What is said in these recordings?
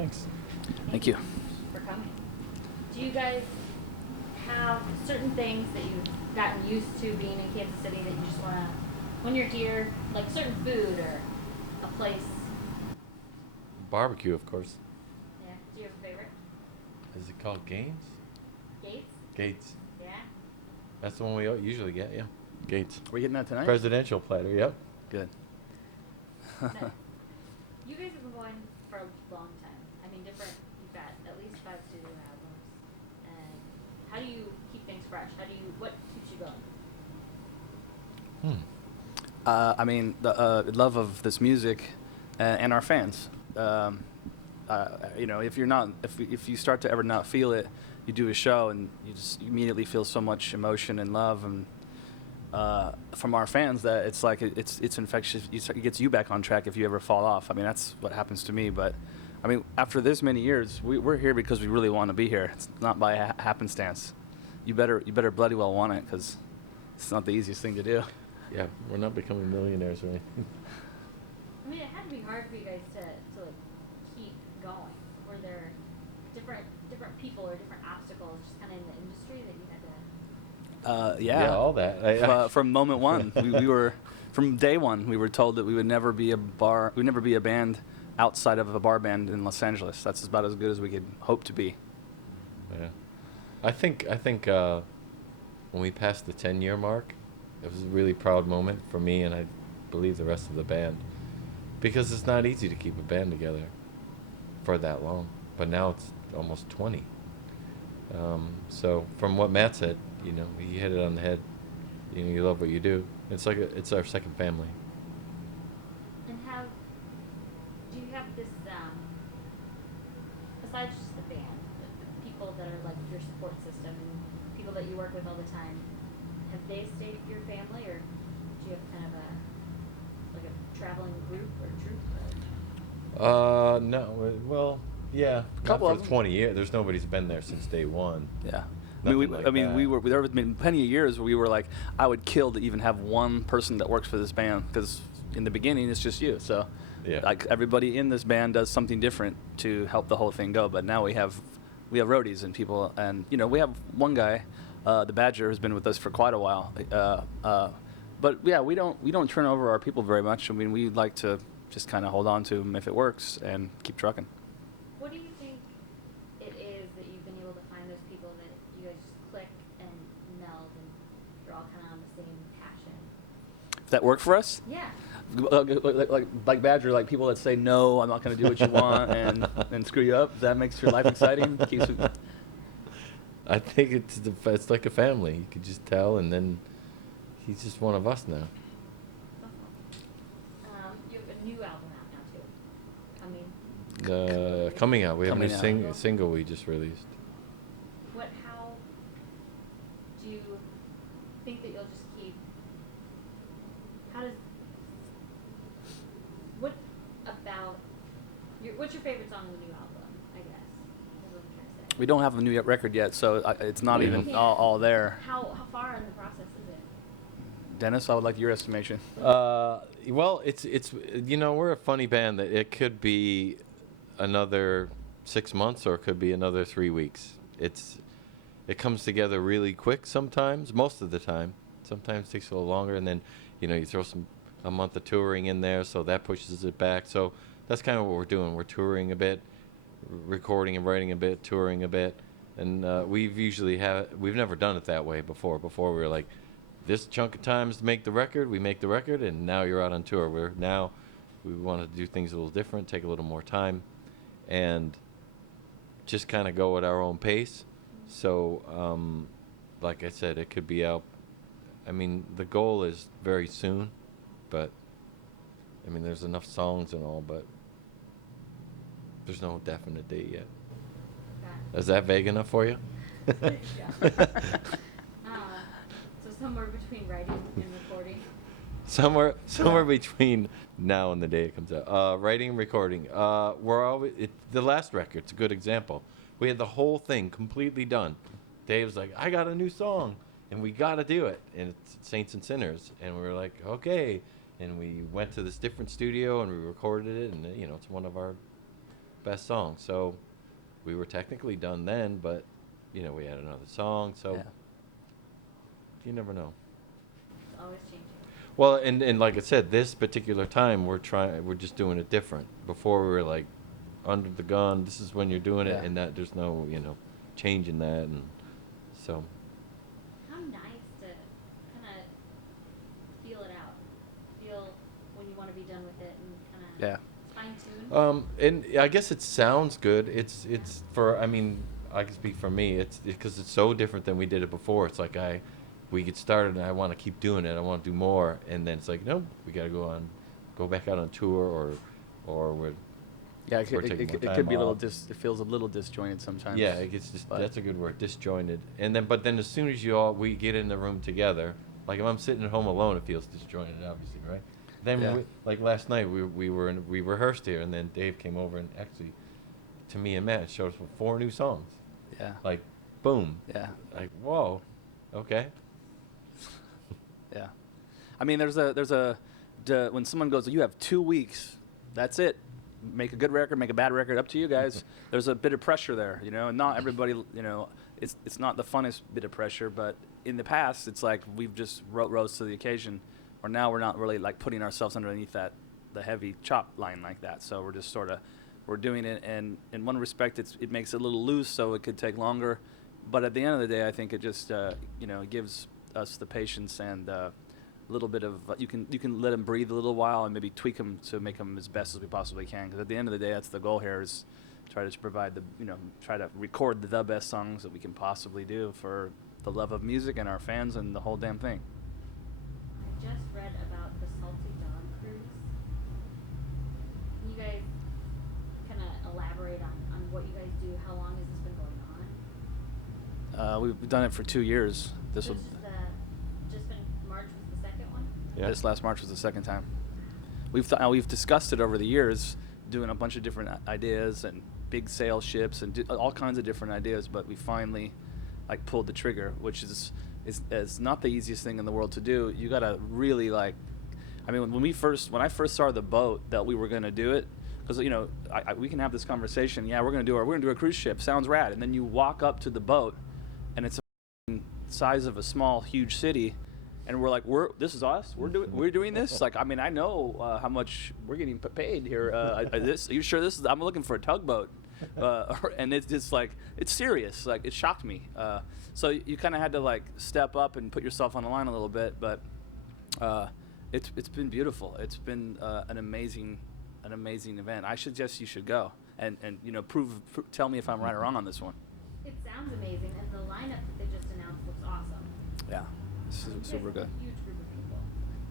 Thanks. Thank you. For coming. Do you guys have certain things that you've gotten used to being in Kansas City that you just want to, when you're here, like certain food or a place? Barbecue, of course. Yeah. Do you have a favorite? Is it called Gaines? Gates? Gates. Yeah. That's the one we usually get, yeah. Gates. Are we getting that tonight? Presidential platter, yep. Good. Nice. You guys have been going for a long time. I mean, you've got at least 5 studio albums. And how do you keep things fresh? What keeps you going? I mean, the love of this music and our fans. You know, if you start to ever not feel it, you do a show and you just immediately feel so much emotion and love and from our fans that it's like it's infectious. It gets you back on track if you ever fall off. I mean, that's what happens to me. But I mean, after this many years, we're here because we really want to be here. It's not by happenstance. You better bloody well want it, because it's not the easiest thing to do. Yeah, we're not becoming millionaires, right? I mean, it had to be hard for you guys to like keep going. Were there different people or different obstacles just kind of in the industry that you had to? Yeah. Yeah, all that. From moment one, we were from day one. We were told that we would never be a band outside of a bar band in Los Angeles. That's about as good as we could hope to be. Yeah. I think when we passed the 10-year mark, it was a really proud moment for me, and I believe the rest of the band, because it's not easy to keep a band together for that long. But now it's almost 20. So from what Matt said, you know, he hit it on the head. You know, you love what you do. It's like it's our second family. And do you have this besides just the band, the people that are like your support system and people that you work with all the time, have they stayed your family, or do you have kind of a traveling group or troupe? No. Well, yeah. Couple not of for them. 20 years. There's nobody's been there since day one. Yeah. Nothing like that. There have been plenty of years where we were like, I would kill to even have one person that works for this band, because in the beginning it's just you. So, Yeah. like, everybody in this band does something different to help the whole thing go. But now we have roadies and people, and you know, we have one guy, the Badger, who's been with us for quite a while. But yeah, we don't turn over our people very much. I mean, we like to just kind of hold on to them if it works and keep trucking. What do you think it is that you've been able to find those people that you guys just click and meld and you're all kind of on the same passion? If that work for us? Yeah. Like Badger, like people that say no, I'm not going to do what you want, and screw you up. That makes your life exciting. Keeps it. I think it's like a family. You could just tell, and then he's just one of us now. You have a new album out now too. Coming out. We have a Coming new out. single we just released. How do you think that you'll just keep? What's your favorite song on the new album? I guess is what I'm trying to say. We don't have a new record yet, so it's not even all there. How far in the process is it? Dennis, I would like your estimation. Well, it's you know, we're a funny band that it could be another 6 months or it could be another 3 weeks. It comes together really quick sometimes, most of the time. Sometimes it takes a little longer, and then, you know, you throw a month of touring in there, so that pushes it back. So that's kind of what we're doing. We're touring a bit, recording and writing a bit, touring a bit, and we've never done it that way before. Before we were like, this chunk of time is to make the record, we make the record, and now you're out on tour. We want to do things a little different, take a little more time, and just kind of go at our own pace. So, like I said, it could be out. I mean, the goal is very soon, but I mean, there's enough songs and all, but there's no definite date yet. Is that vague enough for you? Yeah. So somewhere between writing and recording. Somewhere between now and the day it comes out. Writing and recording. The last record's a good example. We had the whole thing completely done. Dave's like, I got a new song, and we got to do it. And it's Saints and Sinners. And we were like, okay. And we went to this different studio, and we recorded it. And, you know, it's one of our best song. So we were technically done then, but you know, we had another song, so Yeah. you never know. It's always changing. Well, and like I said, this particular time we're just doing it different. Before we were like under the gun, this is when you're doing it, Yeah. and that there's no, you know, change in that, and so. How nice to kind of feel it out. Feel when you want to be done with it and kind of Yeah. fine tune. And I guess it sounds good. It's for, I mean, I can speak for me. It's because it's so different than we did it before. It's like we get started and I want to keep doing it. I want to do more, and then it's like, nope, we got to go back out on tour, or we're Yeah, it we're could, taking it, more it time could be a little off. it feels a little disjointed sometimes. Yeah, it gets just, but- that's a good word, disjointed. And then, but then as soon as we get in the room together, like if I'm sitting at home alone, it feels disjointed, obviously, right? Then, Yeah. like last night, we rehearsed here, and then Dave came over and actually, to me and Matt, showed us 4 new songs. Yeah. Like, boom. Yeah. Like, whoa, okay. Yeah. I mean, when someone goes, you have 2 weeks, that's it. Make a good record, make a bad record, up to you guys. There's a bit of pressure there, you know, and not everybody, you know, it's not the funnest bit of pressure, but in the past, it's like we've just rose to the occasion, or now we're not really like putting ourselves underneath the heavy chop line like that. So we're just we're doing it, and in one respect, it makes it a little loose, so it could take longer, but at the end of the day, I think it just, you know, it gives us the patience and a little bit of you can let them breathe a little while and maybe tweak them to make them as best as we possibly can, because at the end of the day, that's the goal here, is try to provide try to record the best songs that we can possibly do for the love of music and our fans and the whole damn thing. I just read about the Salty Dog Cruise. Can you guys kind of elaborate on what you guys do? How long has this been going on? We've done it for 2 years. This So will it's just been March was the second one? Yeah. This last March was the second time. We've discussed it over the years, doing a bunch of different ideas and big sail ships and all kinds of different ideas, but we finally like pulled the trigger, which is not the easiest thing in the world to do. You gotta really like, I mean, when I first saw the boat that we were gonna do it, because you know we can have this conversation. Yeah, we're gonna do a cruise ship. Sounds rad. And then you walk up to the boat, and it's a size of a small, huge city. And we're like, this is us. We're doing this. Like, I mean, I know how much we're getting paid here. Are you sure this is? I'm looking for a tugboat, and it's just like it's serious. Like, it shocked me. So you kind of had to like step up and put yourself on the line a little bit. But it's been beautiful. It's been an amazing event. I suggest you should go and you know tell me if I'm right or wrong on this one. It sounds amazing, and the lineup that they just announced looks awesome. Yeah, super good. A huge group of people.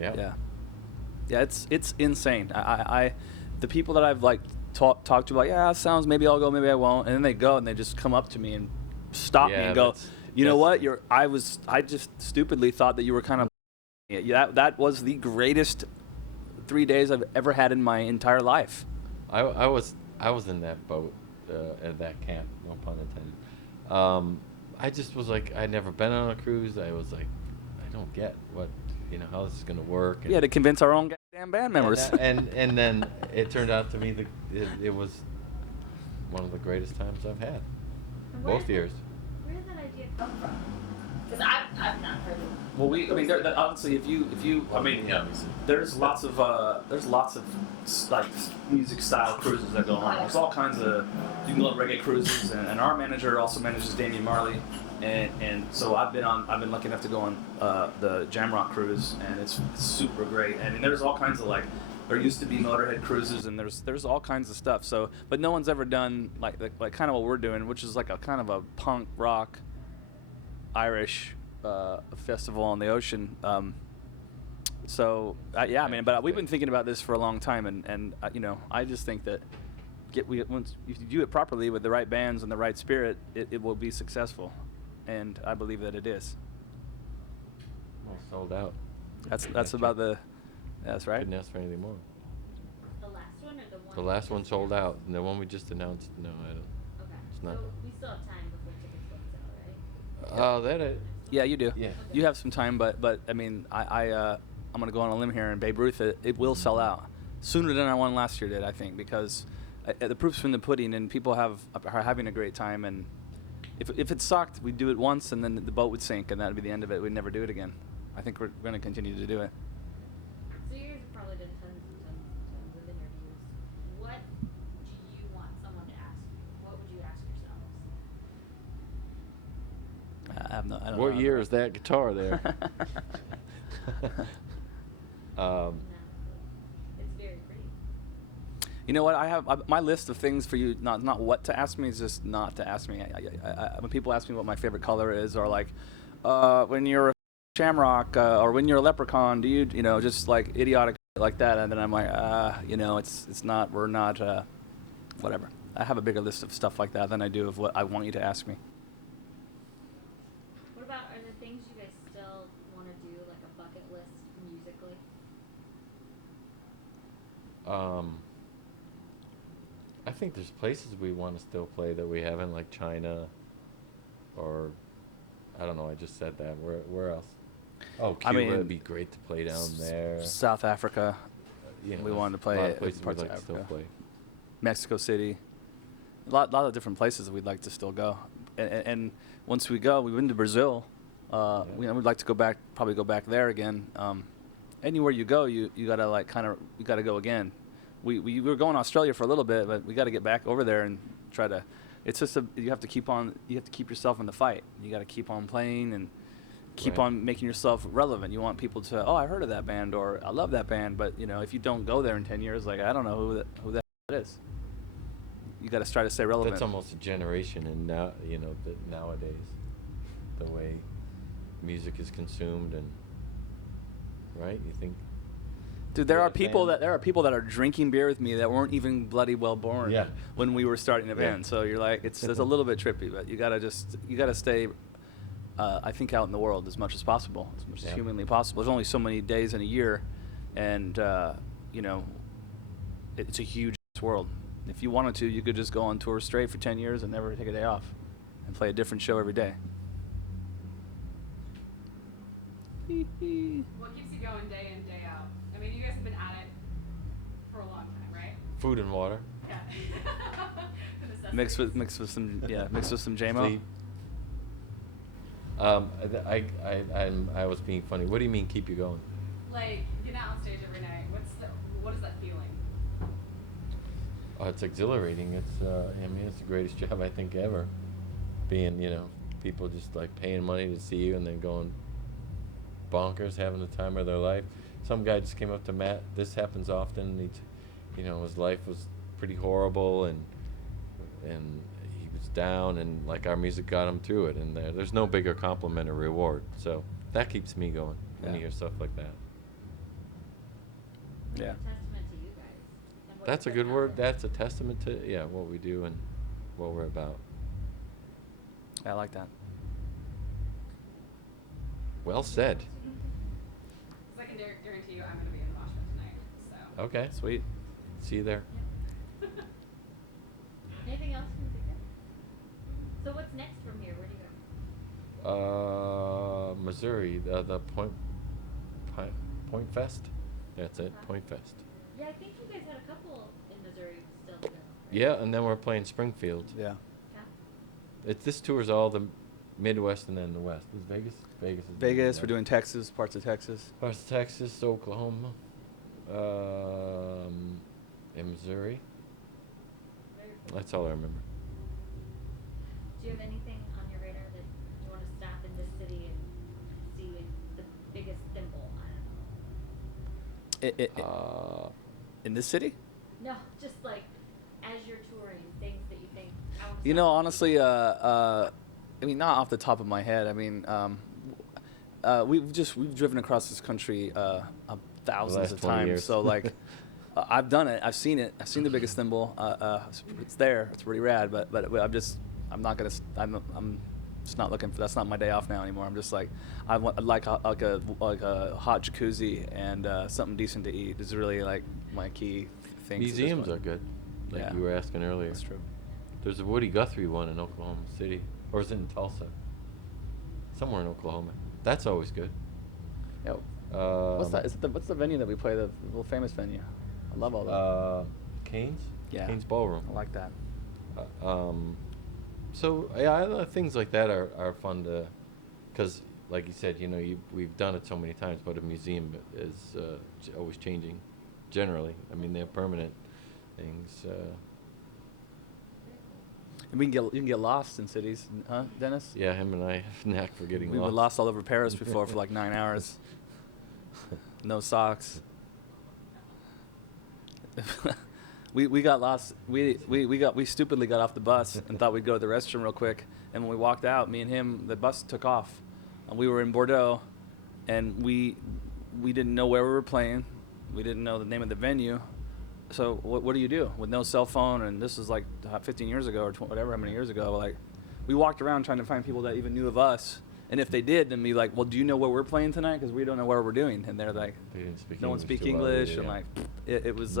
Yeah. Yeah, it's insane. I the people that I've like talked to, like, yeah, it sounds, maybe I'll go, maybe I won't, and then they go and they just come up to me and stop me and go, you know what, I just stupidly thought that you were kind of, yeah, that was the greatest 3 days I've ever had in my entire life. I was in that boat at that camp, no pun intended. I just was like, I'd never been on a cruise. I was like, I don't get how this is gonna work. We had to convince our own goddamn band members. And then it turned out to me that it was one of the greatest times I've had. And Both years. Where did that idea come from? Because I've not heard of it. Well, honestly, if you, I mean, Yeah. there's lots of like music style cruises that go on. There's all kinds of, you can go on reggae cruises, and our manager also manages Damian Marley, and so I've been lucky enough to go on the Jamrock cruise, and it's super great. I mean, there's all kinds of like, there used to be Motorhead cruises, and there's all kinds of stuff. So, but no one's ever done like kind of what we're doing, which is like a kind of a punk rock Irish festival on the ocean. Yeah, I mean, but we've been thinking about this for a long time, and I just think that once if you do it properly with the right bands and the right spirit, it will be successful, and I believe that it is. Well, sold out. That's about that's right. Couldn't ask for anything more. The last one or the one? The last one sold out, and the one we just announced, no, I don't. Okay. It's not. So we still have time before tickets go on sale, right? That it. Yeah, you do. Yeah. You have some time, but I mean, I'm gonna go on a limb here, and Babe Ruth, it will sell out sooner than our one last year did, I think, because the proof's in the pudding, and people are having a great time. And if it sucked, we'd do it once, and then the boat would sink, and that'd be the end of it. We'd never do it again. I think we're going to continue to do it. So you guys have probably done tons and tons and tons of interviews. What do you want someone to ask you? What would you ask yourselves? I don't What know. year is that guitar there? No. It's very pretty. You know what? I have my list of things for you. Not what to ask me, is just not to ask me. When people ask me what my favorite color is, or like when you're a shamrock or when you're a leprechaun, do you just like idiotic like that, and then I'm like, it's not. We're not. Whatever. I have a bigger list of stuff like that than I do of what I want you to ask me. What about, are there things you guys still want to do, like a bucket list musically? I think there's places we want to still play that we haven't, like China, or I don't know. I just said that. Where else? Oh, Cuba. I mean, it'd be great to play down there. South Africa. You know, We wanted to play a lot it of places we'd parts like of to still Africa. play. Mexico City. A lot of different places that we'd like to still go. And once we go, we've been to Brazil. We'd like to probably go back there again. Anywhere you go, you gotta you gotta go again. We were going to Australia for a little bit, but we got to get back over there and try to. It's just you have to keep yourself in the fight. You got to keep on playing and keep Right. on making yourself relevant. You want people to, I heard of that band, or I love that band. But if you don't go there in 10 years, like, I don't know who that is. You got to try to stay relevant. That's almost a generation, and now that nowadays, the way music is consumed, and right, you think. Dude, there Yeah, are people band. that are drinking beer with me that weren't even bloody well born Yeah. when we were starting the Yeah. band. So you're like, it's a little bit trippy, but you gotta stay. I think out in the world as much as possible, as much as Yeah. humanly possible. There's only so many days in a year, and it's a huge world. If you wanted to, you could just go on tour straight for 10 years and never take a day off, and play a different show every day. What keeps you going day in, day out? I mean, you guys have been at it for a long time, right? Food and water. Yeah. The Mixed necessities. with some JMO. Sleep. I was being funny. What do you mean keep you going? Like, getting out on stage every night. What is that feeling? Oh, it's exhilarating. It's the greatest job I think ever. Being, people just like paying money to see you and then going bonkers, having the time of their life. Some guy just came up to Matt. This happens often. His life was pretty horrible, and he was down, and like our music got him through it. And there's no bigger compliment or reward. So that keeps me going when you hear stuff like that. It's Yeah. a testament to you guys. And what That's a you're good putting out word. there. That's a testament to what we do and what we're about. I like that. Well said. Because I can guarantee you I'm going to be in the mosh pit tonight. So. Okay. Sweet. See you there. Anything else you can think of? So what's next from here? Where do you go? Missouri, the Point Fest. That's it, Point Fest. Yeah, I think you guys had a couple in Missouri still to go. right? Yeah, and then we're playing Springfield. Yeah. Yeah. This tour's all the Midwest and then the West. Is Vegas? Vegas. Is Vegas. the We're doing Texas, parts of Texas. parts of Texas, Oklahoma, and Missouri. Very cool. That's all I remember. Do you have anything on your radar that you want to stop in this city and see the biggest thimble? I don't know. In this city? No, just like as you're touring, things that you think. I wanna You stop know, and honestly, see. I mean, not off the top of my head. I mean, we've driven across this country thousands last of 20 times. years. So like, I've done it. I've seen it. I've seen the biggest thimble. It's there. It's pretty rad. But I'm not gonna. I'm just not looking for. That's not my day off now anymore. I'm just like, I'd like a hot jacuzzi and something decent to eat is really like my key thing. Museums are good, like Yeah. you were asking earlier. That's true. There's a Woody Guthrie one in Oklahoma City, or is it in Tulsa? Somewhere in Oklahoma. That's always good. Yeah. What's that? What's the venue that we play? The little famous venue. I love all that. Canes? Yeah. Haynes Ballroom. I like that. So yeah, things like that are fun to, because like you said, we've done it so many times, but a museum is always changing. Generally, I mean they're permanent things. And you can get lost in cities, huh, Dennis? Yeah, him and I have a knack for getting We were lost all over Paris before for like 9 hours. No socks. We got lost. We stupidly got off the bus and thought we'd go to the restroom real quick. And when we walked out, me and him, the bus took off. And we were in Bordeaux, and we didn't know where we were playing. We didn't know the name of the venue. So what do you do with no cell phone? And this was like 15 years ago or whatever, how many years ago. Like, we walked around trying to find people that even knew of us. And if they did, then be like, well, do you know what we're playing tonight? Because we don't know what we're doing. And they're like, no one speak English. And like, it was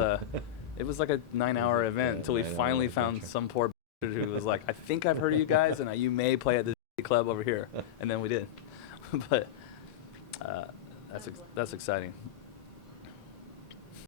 it was like a 9-hour event until we finally found some poor who was like, I think I've heard of you guys, and you may play at the club over here. And then we did. But that's exciting.